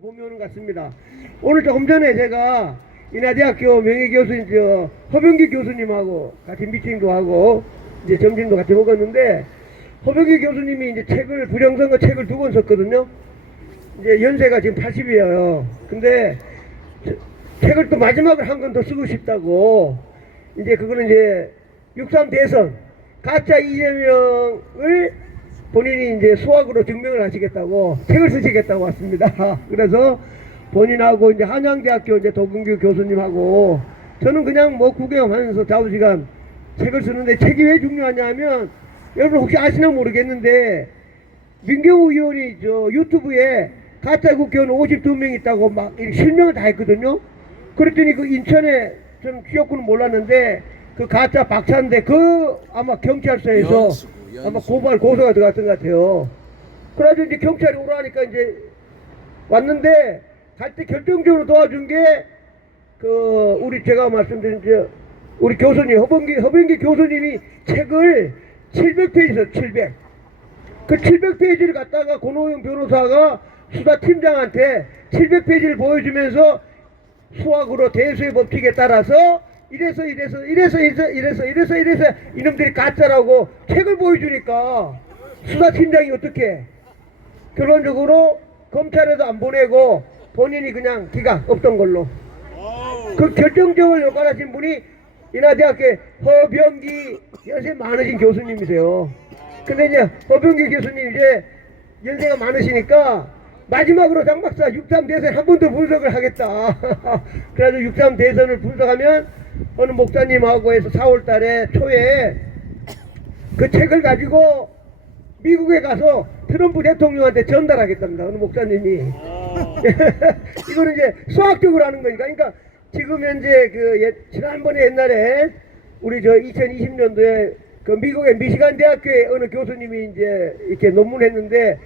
봄이 오는 것 같습니다. 오늘 조금 전에 제가 인하대학교 명예교수님 허병기 교수님하고 같이 미팅도 하고 이제 점심도 같이 먹었는데, 허병기 교수님이 이제 부정선거 책을 2권 썼거든요. 이제 연세가 지금 80이에요. 근데 책을 또 마지막으로 한 권 더 쓰고 싶다고, 이제 그거는 이제 6.3 대선 가짜 이재명을 본인이 이제 수학으로 증명을 하시겠다고 책을 쓰시겠다고 왔습니다. 그래서 본인하고 이제 한양대학교 이제 도근규 교수님하고 저는 그냥 뭐 구경하면서 좌우지간 책을 쓰는데, 책이 왜 중요하냐면, 여러분 혹시 아시나 모르겠는데 민경우 의원이 저 유튜브에 가짜 국회의원 52명 있다고 막 실명을 다 했거든요. 그랬더니 그 인천에 좀 기억구는 몰랐는데 그 가짜 박찬대 아마 경찰서에서 아마 고소가 들어갔던 것 같아요. 그래가지고 이제 경찰이 오라니까 이제 왔는데, 갈 때 결정적으로 도와준 게 우리 제가 말씀드린 우리 교수님 허병기 교수님이 책을 700페이지 써. 700. 그 700페이지를 갖다가 권오영 변호사가 수사팀장한테 700페이지를 보여주면서 수학으로 대수의 법칙에 따라서 이래서 이놈들이 가짜라고 책을 보여주니까 수사팀장이 어떻게 결론적으로 검찰에도 안 보내고 본인이 그냥 기각 없던 걸로, 그 결정적을 역할하신 분이 인하대학교 허병기 연세 많으신 교수님이세요. 근데 이제 허병기 교수님 이제 연세가 많으시니까 마지막으로 장박사 6.3 대선 한 번 더 분석을 하겠다. 그래서 6.3 대선을 분석하면 어느 목사님하고 해서 4월 달에 초에 그 책을 가지고 미국에 가서 트럼프 대통령한테 전달하겠답니다. 어느 목사님이. 이거는 이제 수학적으로 하는 거니까. 그러니까 지금 현재 지난번에 옛날에 우리 2020년도에 그 미국의 미시간 대학교에 어느 교수님이 이제 이렇게 논문했는데,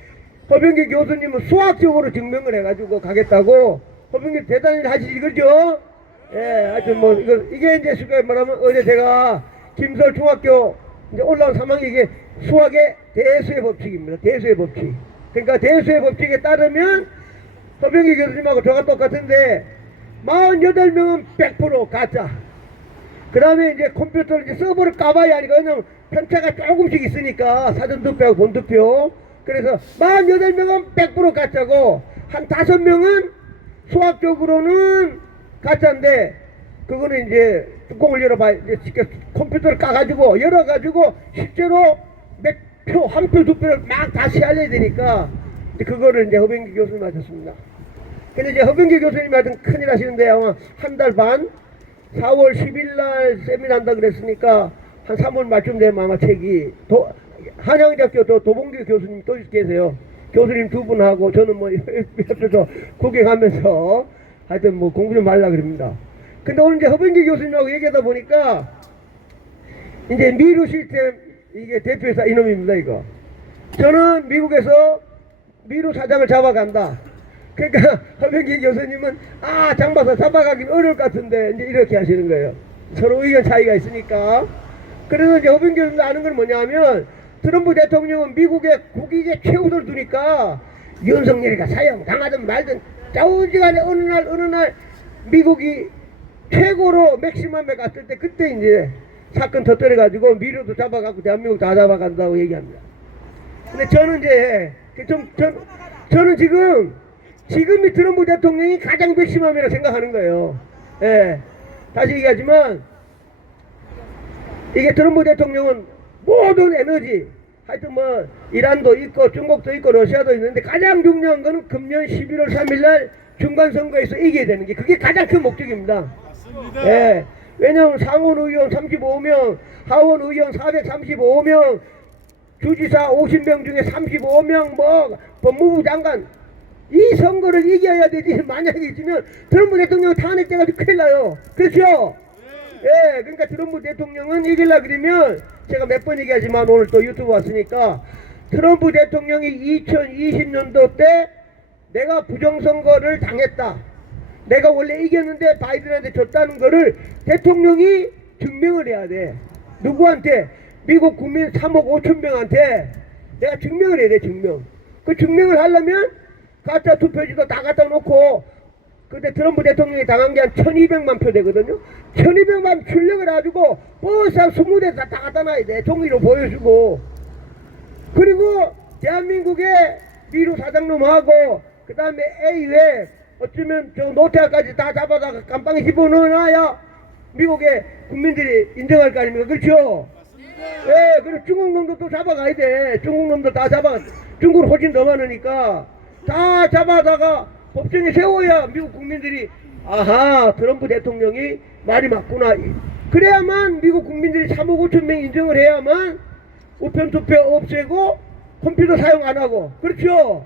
허병기 교수님은 수학적으로 증명을 해가지고 가겠다고. 허병기 대단히 하시지, 그죠? 예, 하여튼 뭐 이게 이제 쉽게 말하면 어제 제가 김설 중학교 이제 올라온 3학년 이게 수학의 대수의 법칙입니다. 대수의 법칙. 그러니까 대수의 법칙에 따르면 허병기 교수님하고 저가 똑같은데 48명은 100% 가짜. 그 다음에 이제 컴퓨터를 이제 서버를 까봐야 하니까, 왜냐면 편차가 조금씩 있으니까 사전투표하고 본투표. 그래서 48명은 100% 가짜고 한 5명은 수학적으로는 가짜인데, 그거는 이제 뚜껑을 열어봐, 이제 컴퓨터를 까가지고 열어가지고 실제로 한 표, 2표를 막 다시 알려야 되니까, 그거를 이제 허병기 교수님 하셨습니다. 근데 이제 허병기 교수님이 하여튼 큰일 하시는데, 아마 한 달 반, 4월 10일 날 세미나 한다 그랬으니까 한 3월 말쯤 되면 아마 책이 한양대학교 도봉규 교수님 또 계세요. 교수님 2분하고 저는 뭐 옆에서 구경하면서 하여튼 뭐 공부 좀 하려고 그럽니다. 근데 오늘 이제 허병기 교수님하고 얘기하다 보니까 이제 미루 시스템 이게 대표이사 이놈입니다, 이거. 저는 미국에서 미루 사장을 잡아간다. 그러니까 허병기 교수님은 장박사 잡아가긴 어려울 것 같은데 이제 이렇게 하시는 거예요. 서로 의견 차이가 있으니까. 그래서 이제 허병기 교수님 아는 건 뭐냐면, 트럼프 대통령은 미국의 국익에 최우선을 두니까 윤석열이가 사형 당하든 말든 좌우지간에 어느 날 미국이 최고로 맥시멈에 갔을 때, 그때 이제 사건 터뜨려가지고 미루도 잡아가고 대한민국 다 잡아간다고 얘기합니다. 근데 저는 이제 저는 지금이 트럼프 대통령이 가장 맥시멈이라 생각하는 거예요. 예. 다시 얘기하지만 이게 트럼프 대통령은 모든 에너지, 하여튼 뭐 이란도 있고 중국도 있고 러시아도 있는데, 가장 중요한 거는 금년 11월 3일 날 중간선거에서 이겨야 되는 게, 그게 가장 큰 목적입니다. 맞습니다. 예. 왜냐하면 상원 의원 35명, 하원 의원 435명, 주지사 50명 중에 35명, 뭐 법무부 장관, 이 선거를 이겨야 되지. 만약에 있으면 트럼프 대통령 탄핵돼가지고 큰일 나요. 그렇죠? 예, 그러니까 트럼프 대통령은 이기려고 그러면, 제가 몇 번 얘기하지만 오늘 또 유튜브 왔으니까, 트럼프 대통령이 2020년도 때 내가 부정선거를 당했다, 내가 원래 이겼는데 바이든한테 졌다는 거를 대통령이 증명을 해야 돼. 누구한테? 미국 국민 3억 5천 명한테 내가 증명을 해야 돼, 증명. 그 증명을 하려면 가짜 투표지도 다 갖다 놓고 그때 트럼프 대통령이 당한 게 한 1200만 표 되거든요. 1200만 출력을 해가지고 버스 한 20대 다 갖다 놔야 돼. 종이로 보여주고. 그리고 대한민국의 미루 사장놈하고 그 다음에 A회 어쩌면 저 노태아까지 다 잡아다가 깜빵에 집어넣어놔야 미국의 국민들이 인정할 거 아닙니까? 그렇죠? 예, 그리고 중국 놈도 또 잡아가야 돼. 중국 놈도 다 잡아. 중국 훨씬 더 많으니까 다 잡아다가 법정에 세워야 미국 국민들이 아하 트럼프 대통령이 말이 맞구나. 그래야만 미국 국민들이 3억 5천 명 인정을 해야만 우편투표 없애고 컴퓨터 사용 안 하고. 그렇죠?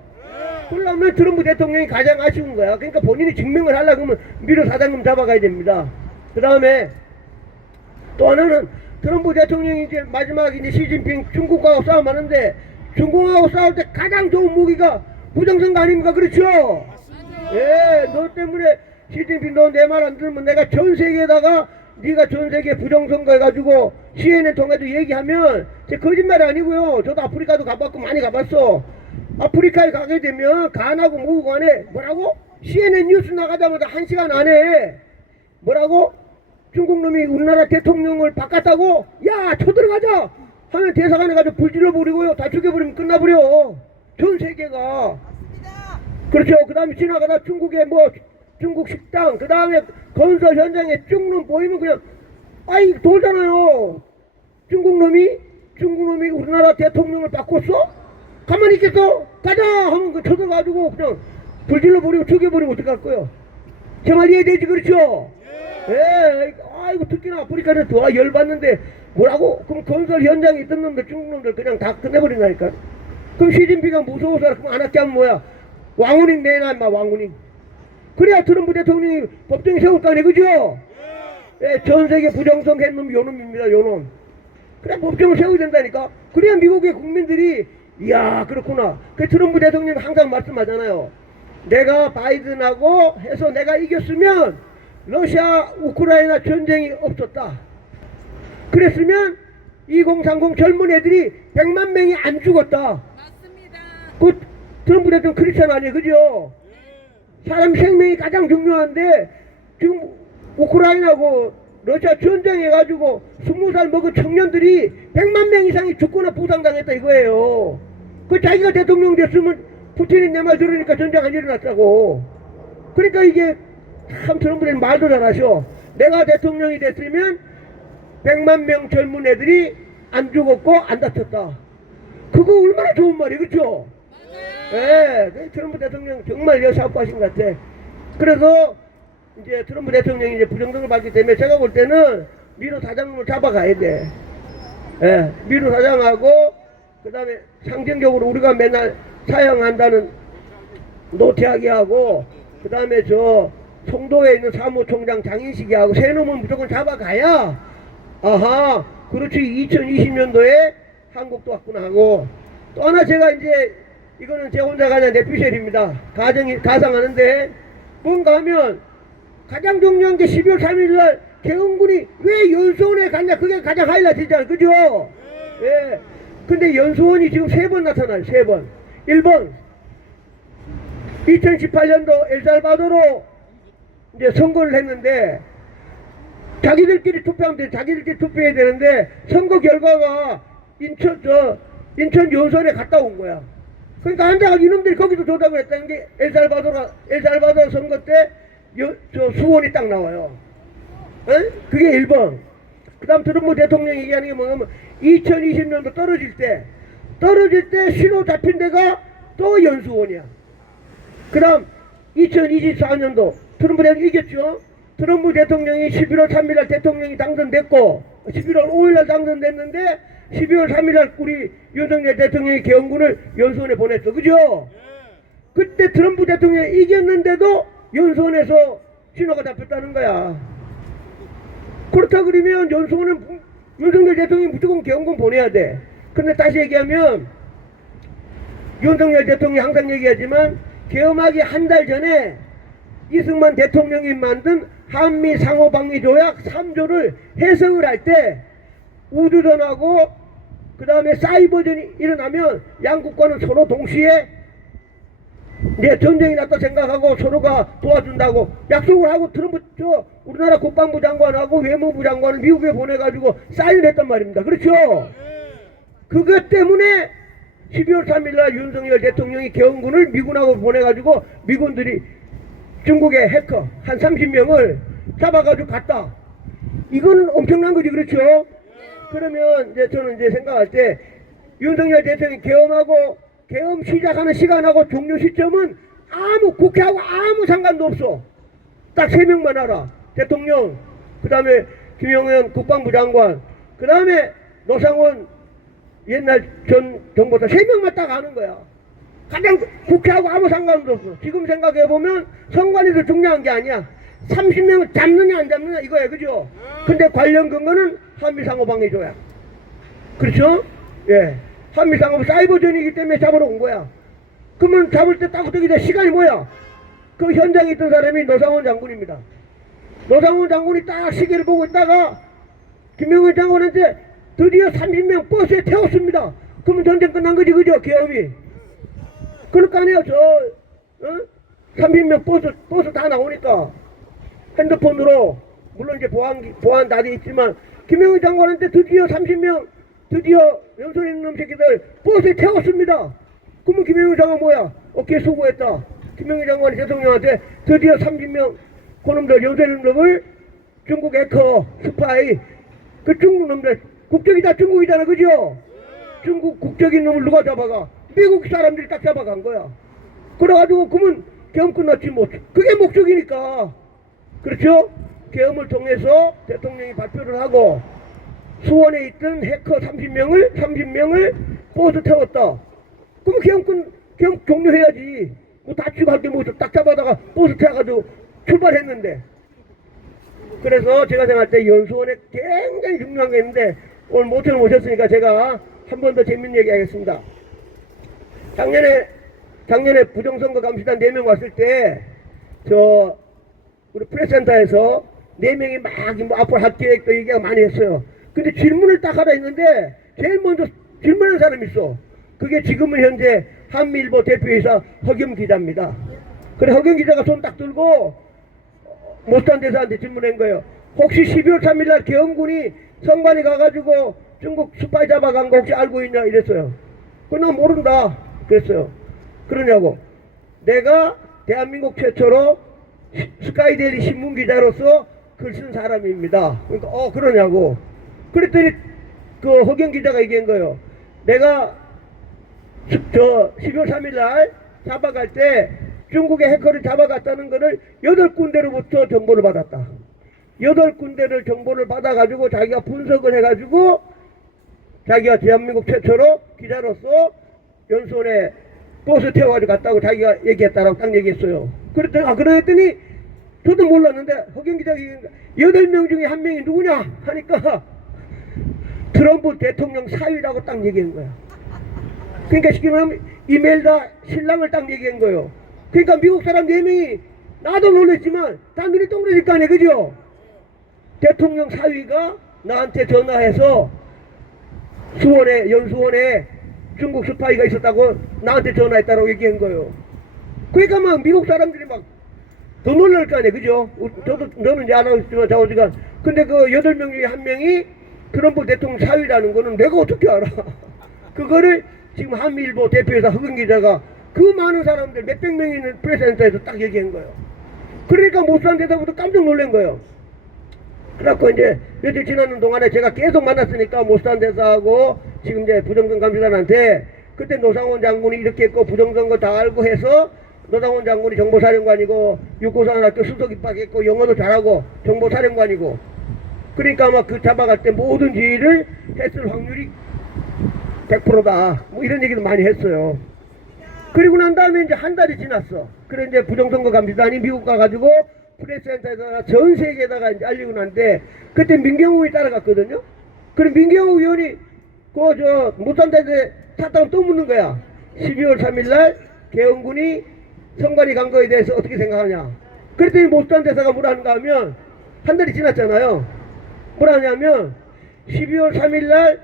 그러려면 트럼프 대통령이 가장 아쉬운 거야. 그러니까 본인이 증명을 하려고 하면 미르 사장님 잡아가야 됩니다. 그 다음에 또 하나는 트럼프 대통령이 이제 마지막에 이제 시진핑 중국하고 싸움하는데 중국하고 싸울 때 가장 좋은 무기가 부정선거 아닙니까? 그렇죠? 예, 너 때문에 시진핑 너 내 말 안 들으면 내가 전 세계에다가 네가 전 세계 부정선거 해가지고 CNN 통해서 얘기하면 제 거짓말이 아니고요. 저도 아프리카도 가봤고 많이 가봤어. 아프리카에 가게 되면 간하고 모국 안에 뭐라고? CNN 뉴스 나가자마자 1시간 안에 뭐라고? 중국 놈이 우리나라 대통령을 바꿨다고? 야 쳐들어가자! 하면 대사관에 가서 불 질러버리고요. 다 죽여버리면 끝나버려. 전 세계가. 그렇죠. 그 다음에 지나가다 중국에 뭐 중국 식당 그 다음에 건설 현장에 중국 보이면 그냥 아이 돌잖아요. 중국 놈이 우리나라 대통령을 바꿨어? 가만히 있겠어? 가자! 하면 그 쳐들어가지고 그냥 불 질러버리고 죽여버리면 어떡할 거예요? 제 말 이해되지? 그렇죠? 예, 아이고 특히나 아프리카는 더 열받는데 뭐라고? 그럼 건설 현장에 있던 놈들 중국 놈들 그냥 다 끝내버린다니까. 그럼 시진핑이가 무서워서 그럼 안 할게 하면 뭐야? 왕훈임 내놔 인마 왕훈임. 그래야 트럼프 대통령이 법정에 세울 거 아니에요. 그죠? 예, 전세계 부정성 했놈 요놈입니다. 요놈. 그래 법정을 세워야 된다니까. 그래야 미국의 국민들이 이야 그렇구나. 그 트럼프 대통령이 항상 말씀하잖아요. 내가 바이든하고 해서 내가 이겼으면 러시아 우크라이나 전쟁이 없었다. 그랬으면 2030 젊은 애들이 100만 명이 안 죽었다. 맞습니다. 그 트럼프 대통령 크리스찬 아니에요. 그죠? 사람 생명이 가장 중요한데 지금 우크라이나고 러시아 전쟁해가지고 20살 먹은 청년들이 100만 명 이상이 죽거나 부상당했다 이거예요. 그 자기가 대통령 됐으면 푸틴이 내 말 들으니까 전쟁 안 일어났다고. 그러니까 이게 참 트럼프는 말도 잘하셔. 내가 대통령이 됐으면 100만 명 젊은 애들이 안 죽었고 안 다쳤다. 그거 얼마나 좋은 말이에요. 그렇죠? 예, 트럼프 대통령 정말 여사업하신 것 같아. 그래서 이제 트럼프 대통령이 이제 부정선거를 받기 때문에 제가 볼 때는 미루 사장을 잡아가야 돼. 예, 미루 사장하고 그 다음에 상징적으로 우리가 맨날 사용한다는 노태하기하고 그 다음에 저 송도에 있는 사무총장 장인식이하고 세 놈은 무조건 잡아가야 아하 그렇지 2020년도에 한국도 왔구나 하고 또 하나 제가 이제 이거는 제 혼자가 아니라 내피셜입니다. 가상하는데 뭔가 하면 가장 중요한 게 12월 3일날 계엄군이 왜 연수원에 갔냐 그게 가장 하이라이트잖아요. 그죠? 예. 근데 연수원이 지금 3번 나타나요. 3번. 1번 2018년도 엘살바도로 이제 선거를 했는데 자기들끼리 투표하면 돼. 자기들끼리 투표해야 되는데 선거 결과가 인천 연수원에 갔다 온 거야. 그러니까 앉아가 이놈들이 거기도 조작을 했다는 게 엘살바도르 선거 때 저 수원이 딱 나와요. 에? 그게 1번. 그 다음 트럼프 대통령이 얘기하는 게 뭐냐면 2020년도 떨어질 때 신호 잡힌 데가 또 연수원이야. 그 다음 2024년도 트럼프 대통령이 이겼죠. 트럼프 대통령이 11월 3일날 대통령이 당선됐고 11월 5일날 당선됐는데 12월 3일날 우리 윤석열 대통령이 계엄군을 연수원에 보냈어. 그죠? 그때 트럼프 대통령이 이겼는데도 연수원에서 신호가 잡혔다는 거야. 그렇다 그러면 연수원은 윤석열 대통령이 무조건 계엄군 보내야 돼. 근데 다시 얘기하면 윤석열 대통령이 항상 얘기하지만 계엄하기 한 달 전에 이승만 대통령이 만든 한미 상호방위 조약 3조를 해석을 할 때 우주전하고 그 다음에 사이버전이 일어나면 양국과는 서로 동시에 이제 전쟁이 났다 생각하고 서로가 도와준다고 약속을 하고 트럼프 우리나라 국방부 장관하고 외무부 장관을 미국에 보내가지고 사인을 했단 말입니다. 그렇죠? 그것 때문에 12월 3일날 윤석열 대통령이 계엄군을 미군하고 보내가지고 미군들이 중국의 해커 한 30명을 잡아가지고 갔다. 이거는 엄청난 거지. 그렇죠? 그러면 이제 저는 이제 생각할 때 윤석열 대통령이 계엄 시작하는 시간하고 종료 시점은 국회하고 아무 상관도 없어. 딱 3명만 알아. 대통령, 그 다음에 김영현 국방부 장관, 그 다음에 노상원 옛날 전 정보사 3명만 딱 아는 거야. 가장 국회하고 아무 상관도 없어. 지금 생각해보면 선관위 더 중요한 게 아니야. 30명을 잡느냐 안 잡느냐 이거야. 그죠? 근데 관련 근거는 한미상호방위조약. 그렇죠? 예. 한미상호방 사이버전이기 때문에 잡으러 온 거야. 그러면 잡을 때 따구떡이다 시간이 뭐야? 그 현장에 있던 사람이 노상원 장군입니다. 노상원 장군이 딱 시계를 보고 있다가 김영훈 장관한테 드디어 30명 버스에 태웠습니다. 그러면 전쟁 끝난 거지. 그죠? 계엄이. 그럴 거 아니에요. 30명 버스 다 나오니까 핸드폰으로 물론 이제 보안 다 돼 있지만 김영훈 장관한테 드디어 30명 드디어 연손 있는 놈 새끼들 버스에 태웠습니다. 그러면 김영훈 장관 뭐야? 오케이 수고했다. 김영훈 장관이 대통령한테 드디어 30명 그놈들 연손 있는 놈을 중국 해커 스파이 그 중국 놈들 국적이 다 중국이잖아. 그죠? 중국 국적인 놈을 누가 잡아가? 미국 사람들이 딱 잡아간 거야. 그래가지고 그러면 계엄 끝났지 뭐. 그게 목적이니까. 그렇죠? 계엄을 통해서 대통령이 발표를 하고 수원에 있던 해커 30명을 버스 태웠다. 그럼 계엄 종료해야지. 뭐 다치고 할 게 뭐 딱 잡아다가 버스 태워가지고 출발했는데. 그래서 제가 생각할 때 연수원에 굉장히 중요한 게 있는데 오늘 모처럼 오셨으니까 제가 한 번 더 재밌는 얘기 하겠습니다. 작년에 부정선거 감시단 4명 왔을 때 우리 프레스센터에서 4명이 막 뭐 앞으로 할 계획도 얘기하고 많이 했어요. 근데 질문을 딱 하라 했는데 제일 먼저 질문한 사람이 있어. 그게 지금은 현재 한미일보 대표이사 허겸 기자입니다. 그래 허겸 기자가 손 딱 들고 못산 대사한테 질문한 거예요. 혹시 12월 3일날 계엄군이 선관위 가가지고 중국 스파이 잡아간 거 혹시 알고 있냐 이랬어요. 그건 난 모른다 그랬어요. 그러냐고. 내가 대한민국 최초로 스카이데일리 신문기자로서 글 쓴 사람입니다. 그러니까 그러냐고. 그랬더니 그 허경 기자가 얘기한 거예요. 내가 12월 3일날 잡아갈 때 중국의 해커를 잡아갔다는 거를 8군데로부터 정보를 받았다. 8군데를 정보를 받아가지고 자기가 분석을 해가지고 자기가 대한민국 최초로 기자로서 연수원에 버스 태워가지고 갔다고 자기가 얘기했다라고 딱 얘기했어요. 그랬더니 저도 몰랐는데 허경 기자가 8명 중에 1명이 누구냐 하니까 트럼프 대통령 사위라고 딱 얘기한 거야. 그러니까 쉽게 말하면 이멜다 신랑을 딱 얘기한 거예요. 그러니까 미국 사람 4명이 나도 놀랬지만 다 눈이 동그라질 거 아니에요. 그죠? 대통령 사위가 나한테 전화해서 연수원에 중국 스파이가 있었다고 나한테 전화했다고 얘기한 거예요. 그러니까 막 미국 사람들이 막 더 놀랄 거 아니에요. 그죠? 저도 너는 이제 안 하고 있지만 좌우지간 근데 그 8명 중에 1명이 트럼프 대통령 사위라는 거는 내가 어떻게 알아? 그거를 지금 한미일보 대표이사 허경 기자가 그 많은 사람들 몇백 명이 있는 프레스센터에서 딱 얘기한 거예요. 그러니까 못산 대사부터 깜짝 놀란 거예요. 그래갖고 이제 며칠 지나는 동안에 제가 계속 만났으니까 못산 대사하고 지금 이제 부정선 감시단한테 그때 노상원 장군이 이렇게 했고 부정선거 다 알고 해서 노상원 장군이 정보사령관이고 육고사관학교 수석 입학했고 영어도 잘하고 정보사령관이고 그러니까 아마 그 잡아갈 때 모든 지휘를 했을 확률이 100%다 뭐 이런 얘기도 많이 했어요. 그리고 난 다음에 이제 한 달이 지났어. 그래 이제 부정선거 감시단이 미국 가가지고 프레스센터에다가 전 세계에다가 이제 알리고 난데 그때 민경욱이 따라갔거든요. 그럼 민경욱 의원이 못산대에 탔다고 또 묻는 거야. 12월 3일날 계엄군이 선관위 간 거에 대해서 어떻게 생각하냐. 그랬더니 못산 대사가 뭐라 하는가 하면 한 달이 지났잖아요. 뭐라 하냐면 12월 3일날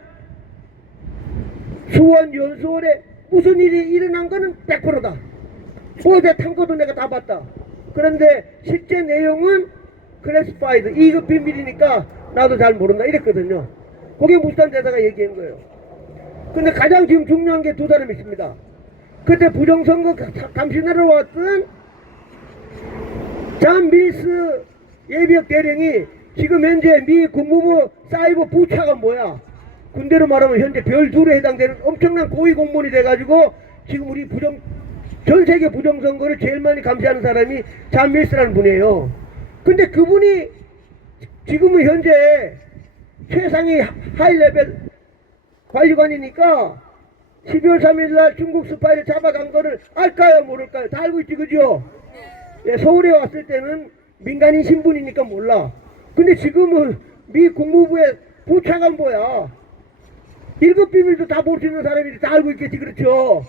수원 연수원에 무슨 일이 일어난 거는 100%다. 내 탄거도 내가 다 봤다. 그런데 실제 내용은 클래시파이드 2급 비밀이니까 나도 잘 모른다 이랬거든요. 그게 무스탄 대사가 얘기한 거예요. 근데 가장 지금 중요한 게 두 사람이 있습니다. 그때 부정선거 감시하러 왔던 잔 밀스 예비역 대령이 지금 현재 미 국무부 사이버 부차가 뭐야? 군대로 말하면 현재 별2에 해당되는 엄청난 고위 공무원이 돼가지고 지금 우리 전 세계 부정선거를 제일 많이 감시하는 사람이 잔 밀스라는 분이에요. 근데 그분이 지금은 현재 최상위 하이레벨 관리관이니까 12월 3일날 중국 스파이를 잡아간 거를 알까요 모를까요? 다 알고 있지 그죠? 예, 서울에 왔을 때는 민간인 신분이니까 몰라. 근데 지금은 미 국무부의 부차관보야. 1급 비밀도 다 볼 수 있는 사람이 다 알고 있겠지 그렇죠?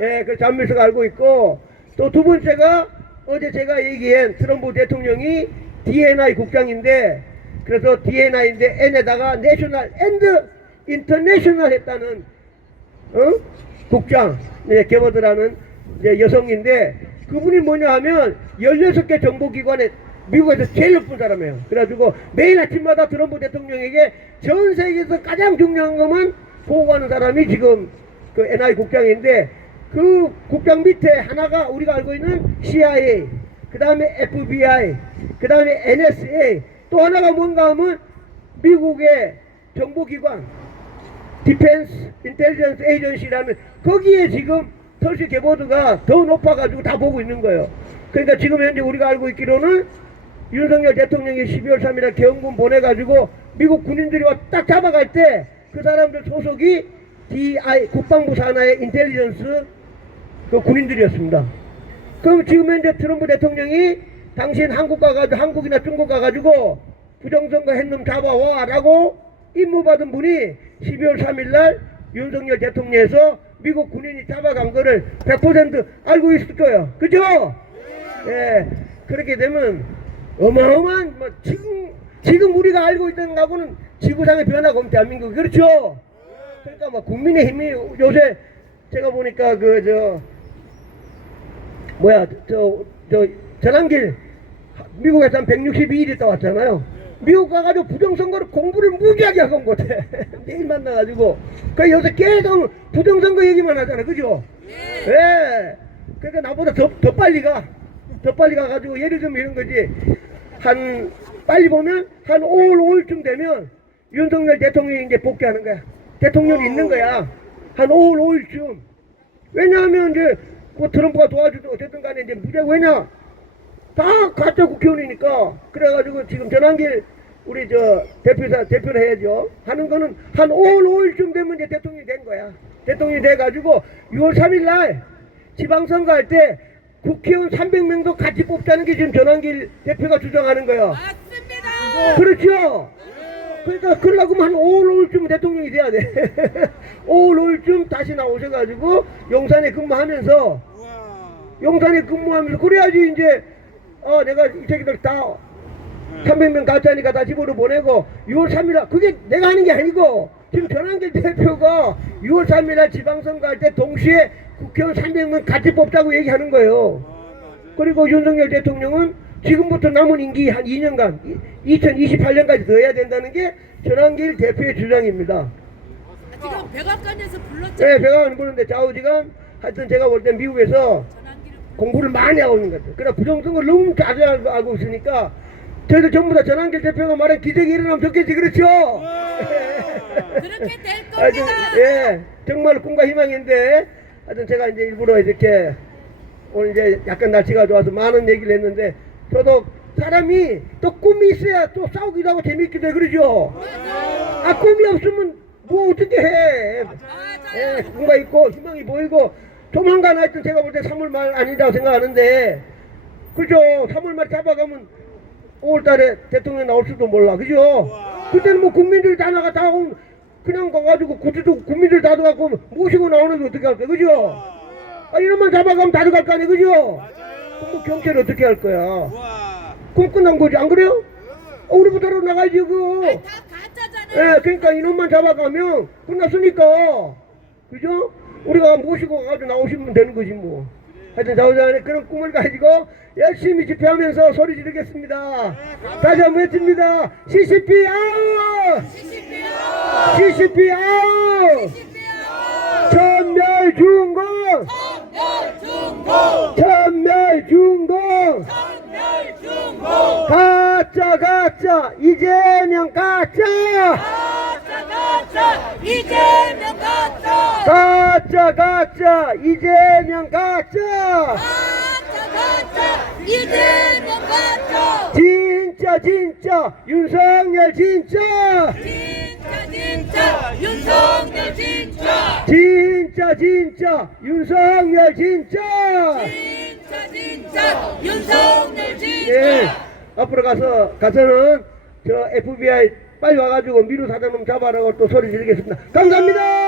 예, 그 잔밀스가 알고 있고 또 두 번째가 어제 제가 얘기한 트럼프 대통령이 DNI 국장인데 그래서 DNI인데 N에다가 내셔널 앤드 인터내셔널 했다는 국장 개버드라는 여성인데 그분이 뭐냐 하면 16개 정보기관에 미국에서 제일 높은 사람이에요. 그래가지고 매일 아침마다 트럼프 대통령에게 전 세계에서 가장 중요한 것만 보고하는 사람이 지금 그 NI 국장인데 그 국장 밑에 하나가 우리가 알고 있는 CIA, 그 다음에 FBI, 그 다음에 NSA, 또 하나가 뭔가 하면 미국의 정보기관 디펜스 인텔리전스 에이전시라는 거기에 지금 털시 개보드가 더 높아가지고 다 보고 있는 거예요. 그러니까 지금 현재 우리가 알고 있기로는 윤석열 대통령이 12월 3일에 계엄군 보내가지고 미국 군인들이 딱 잡아갈 때 그 사람들 소속이 DI 국방부 산하의 인텔리전스 그 군인들이었습니다. 그럼 지금 현재 트럼프 대통령이 당신 한국 가가지고 한국이나 중국 가가지고 부정선거 했놈 잡아와 라고 임무받은 분이 12월 3일날 윤석열 대통령에서 미국 군인이 잡아간 거를 100% 알고 있을 거예요. 그죠? 예. 그렇게 되면 어마어마한 뭐 지금 우리가 알고 있던 거하고는 지구상의 변화가 없는 대한민국 그렇죠? 그러니까 뭐 국민의힘이 요새 제가 보니까 전환길 미국에서 한 162일 있다 왔잖아요. 미국 가가지고 부정선거를 공부를 무지하게 하건 못해. 내일 만나가지고. 그러니까 요새 계속 부정선거 얘기만 하잖아. 그죠? 예. 그러니까 나보다 더 빨리 가. 더 빨리 가가지고 예를 들면 이런 거지. 빨리 보면 한 5월 5일쯤 되면 윤석열 대통령이 이제 복귀하는 거야. 대통령이 있는 거야. 한 5월 5일쯤. 왜냐하면 이제 뭐 트럼프가 도와주든 어쨌든 간에 이제 왜냐? 다 가짜 국회의원이니까. 그래가지고 지금 전환길 우리 대표를 해야죠. 하는 거는 한 5월 5일쯤 되면 이제 대통령이 된 거야. 대통령이 돼가지고 6월 3일날 지방선거 할 때 국회의원 300명도 같이 뽑자는 게 지금 전환길 대표가 주장하는 거야. 맞습니다. 그렇죠? 그러니까 그러려고 한 5월 5일쯤 대통령이 돼야 돼. 5월 5일쯤 다시 나오셔가지고 용산에 근무하면서 그래야지 이제 내가 이 새끼들 다 300명 가짜니까 다 집으로 보내고 6월 3일날 그게 내가 하는 게 아니고 지금 전환길 대표가 6월 3일날 지방선거 할 때 동시에 국회의원 300명 같이 뽑자고 얘기하는 거예요. 그리고 윤석열 대통령은 지금부터 남은 임기 한 2년간 2028년까지 더 해야 된다는 게 전환길 대표의 주장입니다. 지금 백악관에서 불렀죠. 네, 백악관 부르는데 좌우지간 하여튼 제가 볼 땐 미국에서 전환기를 공부를 많이 하고 있는 것 같아요. 그러나 부정선거를 너무 잘 알고 있으니까 저희들 전부 다 전환길 대표가 말한 기적이 일어나면 좋겠지 그렇죠? 그렇게 될 하여튼 겁니다. 예, 정말 꿈과 희망인데 하여튼 제가 이제 일부러 이렇게 오늘 이제 약간 날씨가 좋아서 많은 얘기를 했는데 저도 사람이 또 꿈이 있어야 또 싸우기도 하고 재밌기도 해 그러죠? 꿈이 없으면 뭐 어떻게 해? 예, 꿈과 있고 희망이 보이고 조만간 하여튼 제가 볼 때 3월 말 아니라고 생각하는데 그죠? 3월 말 잡아가면 5월 달에 대통령 나올 수도 몰라 그죠? 그때는 뭐 국민들 다 오면 그냥 가가지고 국민들 다 들어가고 모시고 나오는데 어떻게 할까 그죠? 이놈만 잡아가면 다 들어갈 거 아니야 그죠? 그럼 뭐 경찰이 어떻게 할 거야? 그럼 끝난 거지 안 그래요? 우리부터로 나가야지 그거. 다 가짜잖아요. 예, 그러니까 이놈만 잡아가면 끝났으니까 그죠? 우리가 모시고 가가지고 나오시면 되는 거지 뭐. 하여튼 좌우장에 그런 꿈을 가지고 열심히 집회하면서 소리 지르겠습니다. 다시 한번 외칩니다. CCP 아웃! CCP 아웃! 천멸중공! 천멸중공! 가짜 이재명 가짜! 이재명 가짜! 가짜 이재명 가짜! 이재명 가짜! 진짜 윤석열 진짜! 진짜 윤석열 진짜! 진짜 윤석열 진짜! 진짜 윤석열 진짜! 예, 앞으로 가서는 저 FBI 빨리 와가지고 미루 사장놈 잡아라고 또 소리 지르겠습니다. 감사합니다.